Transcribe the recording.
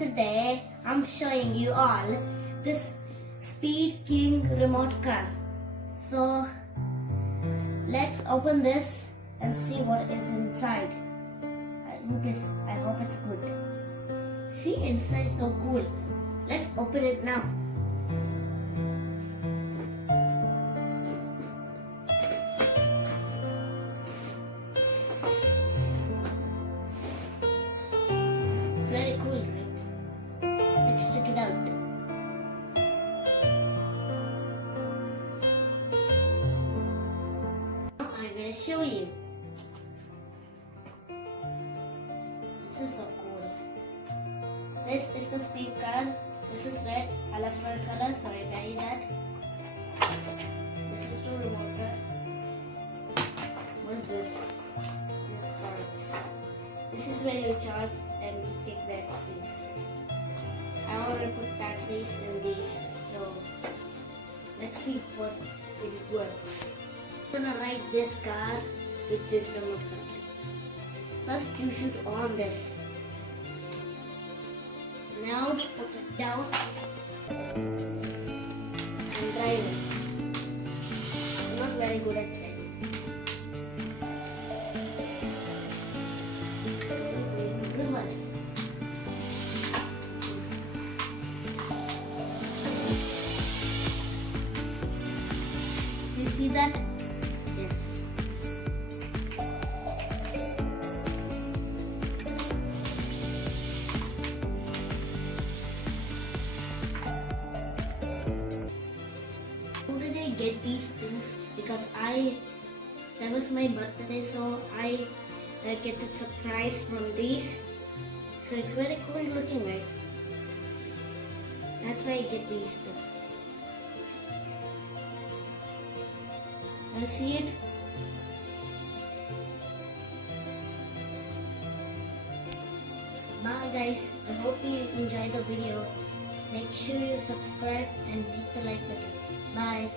today I'm showing you all this Speed King remote car. So let's open this and see what is inside. I hope it's good. See, inside so cool. Let's open it now. Very cool, right? Let's check it out. Now I'm gonna show you. This is so cool. This is the speed car. This is red. I love red color, so I buy that. This is the remote car. What is this? This starts. This is where you charge and take batteries. I want to put batteries in these, so let's see what it works. I'm gonna ride this car with this remote control. First, you should on this. Now put it down and drive it. I'm not very good at driving. Reverse. You see that? Yes. How did I get these things? Because that was my birthday, so I get a surprise from these. So it's very cool looking, right? That's why I get these stuff. You see it? Bye guys. I hope you enjoyed the video. Make sure you subscribe and hit the like button. Bye.